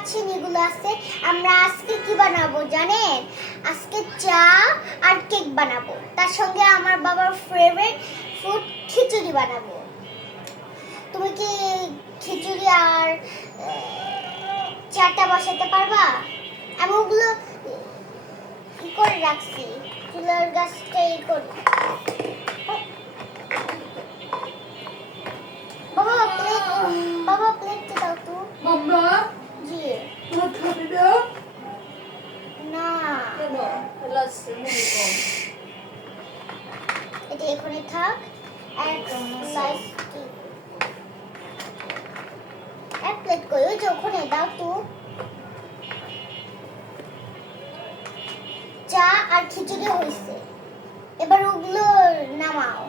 পাচ্ছেন এগুলো আছে। আমরা আজকে কি বানাবো জানেন? আজকে চা আর কেক বানাবো, তার সঙ্গে আমার বাবার ফেভারিট ফুড খিচুড়ি বানাবো। তুমি কি খিচুড়ি আর চাটা বসাতে পারবা? আমি ওগুলো কি করে রাখছি, চুলার গাছটা ই করে। বাবা প্লেটটা দাও তো। মাম্মা জি দুধ খাবি না? না, কেন? লাস্টে মনে কর। এটা এখানে থাক। এক স্লাইস এক প্লেট করে ওই যে ওখানে দাও তো। চা আর খিচুড়ি হয়েছে, এবার ওগুলো নামাও।